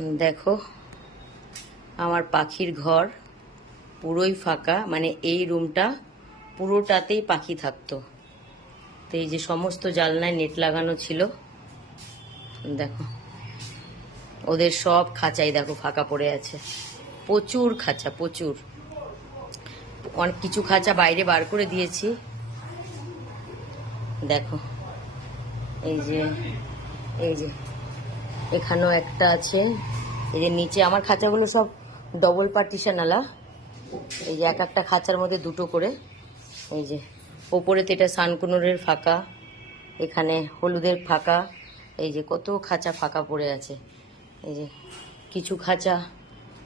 দেখো আমার পাখির ঘর পুরোই ফাঁকা, মানে এই রুমটা পুরোটাতেই পাখি থাকতো। তো এই যে সমস্ত জানলায় নেট লাগানো ছিল, দেখো ওদের সব খাঁচাই দেখো ফাঁকা পড়ে আছে। প্রচুর খাঁচা, প্রচুর। অনেক কিছু খাঁচা বাইরে বার করে দিয়েছি। দেখো এই যে এখানেও একটা আছে। এই যে নিচে আমার খাঁচাগুলো সব ডবল পার্টিশন আলা। এই যে এক একটা খাঁচার মধ্যে দুটো করে। এই যে ওপরেতে এটা সানকুনোরের ফাঁকা, এখানে হলুদের ফাঁকা। এই যে কত খাঁচা ফাঁকা পড়ে আছে। এই যে কিছু খাঁচা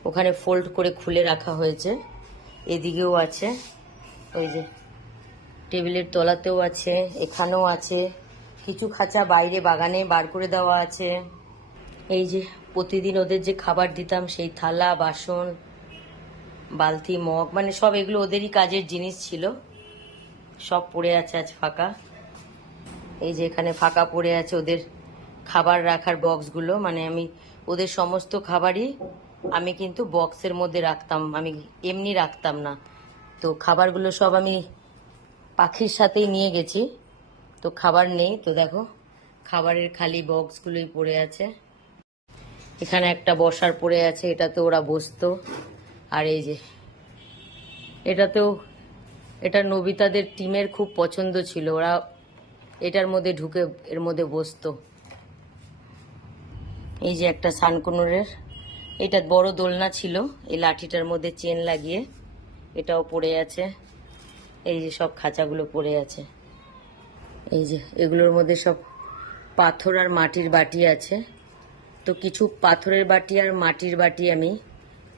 ওখানে ফোল্ড করে খুলে রাখা হয়েছে, এদিকেও আছে। ওই যে টেবিলের তলাতেও আছে, এখানেও আছে। কিছু খাঁচা বাইরে বাগানে বার করে দেওয়া আছে। এই যে প্রতিদিন ওদের যে খাবার দিতাম সেই থালা বাসন বালতি মগ, মানে সব এগুলো ওদেরই কাজের জিনিস ছিল, সব পড়ে আছে আজ ফাঁকা। এই যে এখানে ফাঁকা পড়ে আছে ওদের খাবার রাখার বক্সগুলো, মানে আমি ওদের সমস্ত খাবারই আমি কিন্তু বক্সের মধ্যে রাখতাম, আমি এমনি রাখতাম না। তো খাবারগুলো সব আমি পাখির সাথেই নিয়ে গেছি, তো খাবার নেই। তো দেখো খাবারের খালি বক্সগুলোই পড়ে আছে। এখানে একটা বসার পড়ে আছে, এটাতে ওরা বসতো। আর এই যে এটাতেও, এটা নবিতাদের টিমের খুব পছন্দ ছিল, ওরা এটার মধ্যে ঢুকে এর মধ্যে বসতো। এই যে একটা সানকুনোরের, এটা বড় দোলনা ছিল, এই লাঠিটার মধ্যে চেন লাগিয়ে, এটাও পড়ে আছে। এই যে সব খাঁচাগুলো পড়ে আছে। এই যে এগুলোর মধ্যে সব পাথর আর মাটির বাটি আছে। তো কিছু পাথরের বাটি আর মাটির বাটি আমি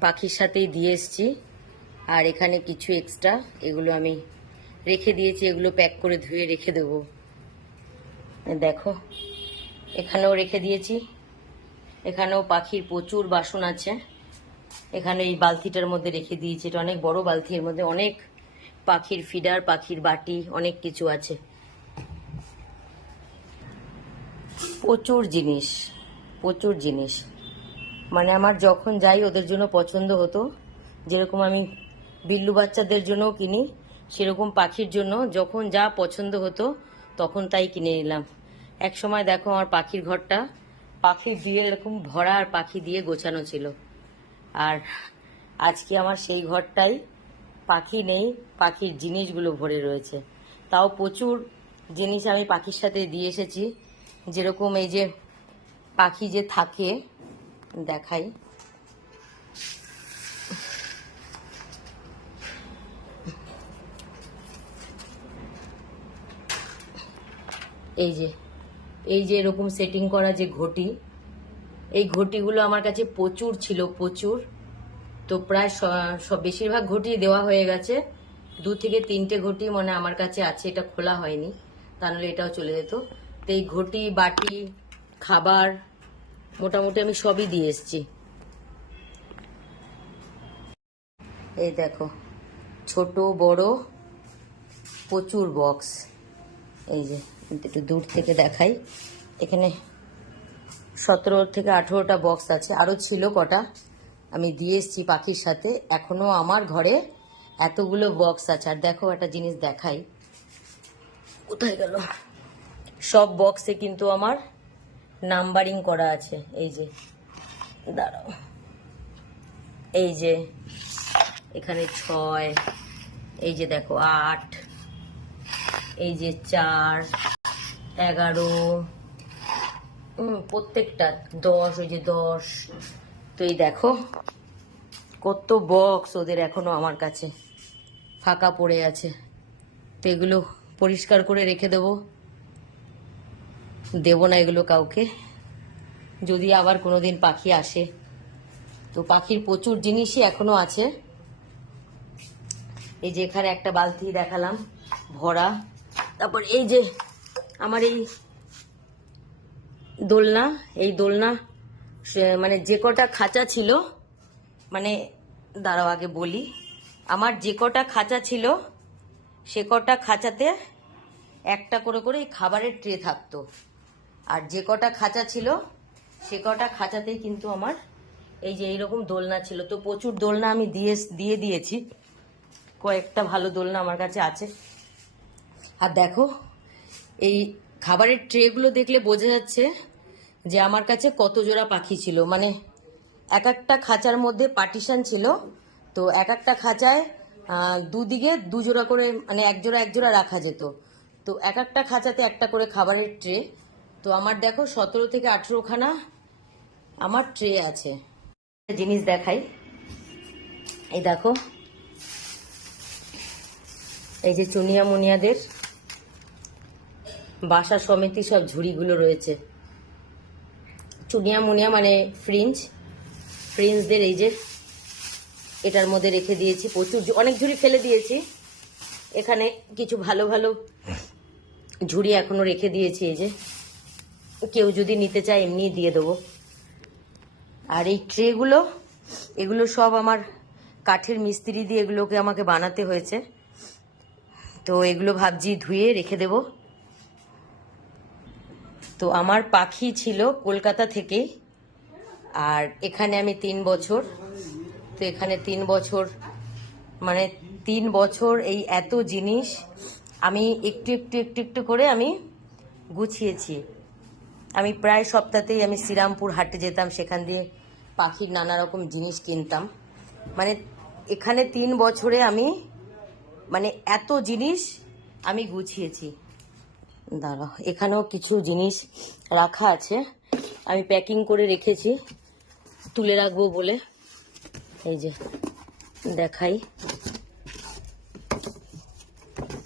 পাখির সাথেই দিয়ে এসছি। আর এখানে কিছু এক্সট্রা, এগুলো আমি রেখে দিয়েছি, এগুলো প্যাক করে ধুয়ে রেখে দেবো। দেখো এখানেও রেখে দিয়েছি, এখানেও পাখির প্রচুর বাসন আছে। এখানে এই বালতিটার মধ্যে রেখে দিয়েছি, এটা অনেক বড় বালতি, এর মধ্যে অনেক পাখির ফিডার, পাখির বাটি, অনেক কিছু আছে। প্রচুর জিনিস, প্রচুর জিনিস। মানে আমার যখন যাই ওদের জন্য পছন্দ হতো, যেরকম আমি বিল্লু বাচ্চাদের জন্যও কিনি, সেরকম পাখির জন্য যখন যা পছন্দ হতো তখন তাই কিনে নিলাম। এক সময় দেখো আমার পাখির ঘরটা পাখি দিয়ে এরকম ভরা আর পাখি দিয়ে গোছানো ছিল। আর আজকে আমার সেই ঘরটাই পাখি নেই, পাখির জিনিসগুলো ভরে রয়েছে। তাও প্রচুর জিনিস আমি পাখির সাথে দিয়ে এসেছি। যেরকম এই যে পাখি যে থাকে, দেখাই, এই যে এরকম সেটিং করা যে ঘটি, এই ঘটিগুলো আমার কাছে প্রচুর ছিল, প্রচুর। তো প্রায় সব বেশিরভাগ ঘটি দেওয়া হয়ে গেছে। 2 থেকে 3টে ঘটি মানে আমার কাছে আছে, এটা খোলা হয়নি, তা নাহলে এটাও চলে যেত। তো এই ঘটি বাটি খাবার মোটামুটি আমি সবই দিয়ে এসছি। এই দেখো ছোট বড় প্রচুর বক্স। এই যে একটু দূর থেকে দেখাই, এখানে 17 থেকে 18টা বক্স আছে, আরও ছিল কটা আমি দিয়ে এসছি পাখির সাথে। এখনো আমার ঘরে এতগুলো বক্স আছে। আর দেখো একটা জিনিস দেখাই, কোথায় গেল, সব বক্সে কিন্তু আমার নাম্বারিং করা আছে। এই যে দাঁড়াও, এই যে এখানে 6, এই যে দেখো 8, এই যে 4, 11, প্রত্যেকটা 10, ওই যে 10। তো এই দেখো কত বক্স ওদের এখনো আমার কাছে ফাঁকা পড়ে আছে। তো এগুলো পরিষ্কার করে রেখে দেবো না এগুলো কাউকে, যদি আবার কোনোদিন পাখি আসে। তো পাখির প্রচুর জিনিসই এখনো আছে। এই যে এখানে একটা বালতি দেখালাম ভরা। তারপর এই যে আমার এই দোলনা, এই দোলনা মানে যে কটা খাঁচা ছিল, মানে দাঁড়াও আগে বলি, আমার যে কটা খাঁচা ছিল সে কটা খাঁচাতে একটা করে করে এই খাবারের ট্রে থাকতো। আর যে কটা খাঁচা ছিল সে কটা খাঁচাতেই কিন্তু আমার এই যে এইরকম দোলনা ছিল, তো প্রচুর দোলনা আমি দিয়ে দিয়েছি, কয়েকটা ভালো দোলনা আমার কাছে আছে। আর দেখো এই খাবারের ট্রেগুলো দেখলে বোঝা যাচ্ছে যে আমার কাছে কত জোড়া পাখি ছিল। মানে এক একটা খাঁচার মধ্যে পার্টিশন ছিল, তো এক একটা খাঁচায় দুদিকে দুজোড়া করে, মানে এক জোড়া রাখা যেত। তো এক একটা খাঁচাতে একটা করে খাবারের ট্রে। তো আমার দেখো 17 থেকে 18খানা আমার ট্রে আছে। জিনিস দেখাই, এই দেখো, এই যে চুনিয়া মুনিয়াদের বাসা সমিতি সব ঝুড়িগুলো রয়েছে। চুনিয়া মুনিয়া মানে ফ্রিন্সদের, এই যে এটার মধ্যে রেখে দিয়েছি প্রচুর, অনেক ঝুড়ি ফেলে দিয়েছি, এখানে কিছু ভালো ভালো ঝুড়ি এখনো রেখে দিয়েছি। এই যে কেউ যদি নিতে চায় এমনি দিয়ে দেবো। আর এই ট্রেগুলো, এগুলো সব আমার কাঠের মিস্ত্রি দিয়ে এগুলোকে আমাকে বানাতে হয়েছে, তো এগুলো ভাবছি ধুয়ে রেখে দেব। তো আমার পাখি ছিল কলকাতা থেকে, আর এখানে আমি 3 বছর, তো এখানে 3 বছর, মানে 3 বছর এই এত জিনিস আমি একটু একটু একটু একটু করে আমি গুছিয়েছি। আমি প্রায় সপ্তাহতেই আমি শ্রীরামপুর হাটে যেতাম, সেখান দিয়ে পাখির নানা রকম জিনিস কিনতাম। মানে এখানে 3 বছরে আমি মানে এত জিনিস আমি গুছিয়েছি। দাঁড়াও, এখানেও কিছু জিনিস রাখা আছে, আমি প্যাকিং করে রেখেছি তুলে রাখবো বলে। এই যে দেখাই,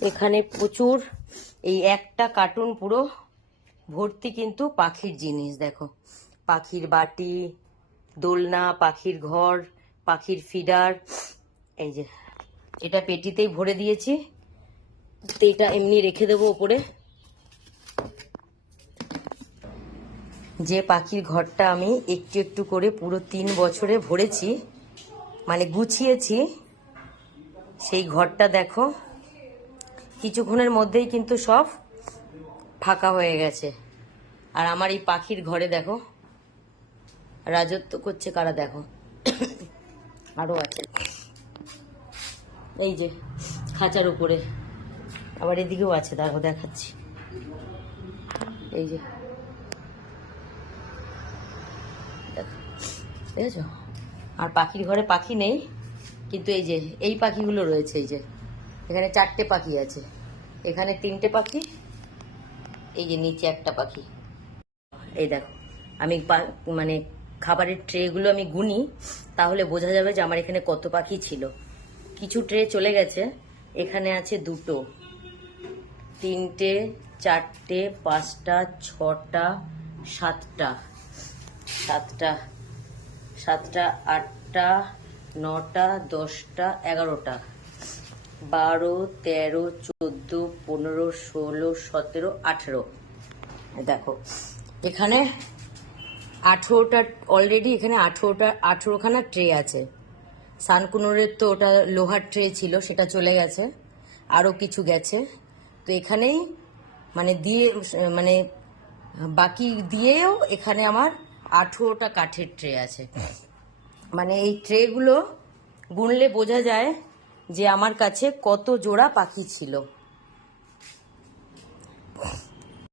এখানে প্রচুর, এই একটা কার্টুন পুরো ভর্তি কিন্তু পাখির জিনিস। দেখো, পাখির বাটি, দোলনা, পাখির ঘর, পাখির ফিডার। এই যে এটা পেটিতেই ভরে দিয়েছি, তো এটা এমনি রেখে দেবো ওপরে। যে পাখির ঘরটা আমি একটু একটু করে পুরো 3 বছরে ভরেছি, মানে গুছিয়েছি, সেই ঘরটা দেখো কিছুক্ষণের মধ্যেই কিন্তু সব ফাঁকা হয়ে গেছে। আর আমার এই পাখির ঘরে দেখো রাজত্ব করছে কারা, দেখো আরো আছে, এই যে খাঁচার উপরে, আবার এদিকেও আছে, দেখো দেখাচ্ছি, এই যে দেখো, দেখেছো। আর পাখির ঘরে পাখি নেই, কিন্তু এই যে এই পাখিগুলো রয়েছে। এই যে এখানে 4টে পাখি আছে, এখানে 3টে পাখি, এই যে নিচে একটা পাখি। এই দেখো, আমি মানে খাবারের ট্রেগুলো আমি গুনি, তাহলে বোঝা যাবে যে আমার এখানে কত পাখি ছিল। কিছু ট্রে চলে গেছে, এখানে আছে 2টো, 3টে, 4টে, 5টা, 6টা, 7টা, 8টা, 9টা, 10টা, 11টা, 12, 13, 14, 15, 16, 17, 18। দেখো এখানে 18টা অলরেডি, এখানে 18খানা ট্রে আছে। সানকুনোরের তো ওটা লোহার ট্রে ছিল, সেটা চলে গেছে, আরও কিছু গেছে। তো এখানেই মানে মানে বাকি দিয়েও এখানে আমার 18টা কাঠের ট্রে আছে। মানে এই ট্রেগুলো গুনলে বোঝা যায় যে আমার কাছে কত জোড়া পাখি ছিল।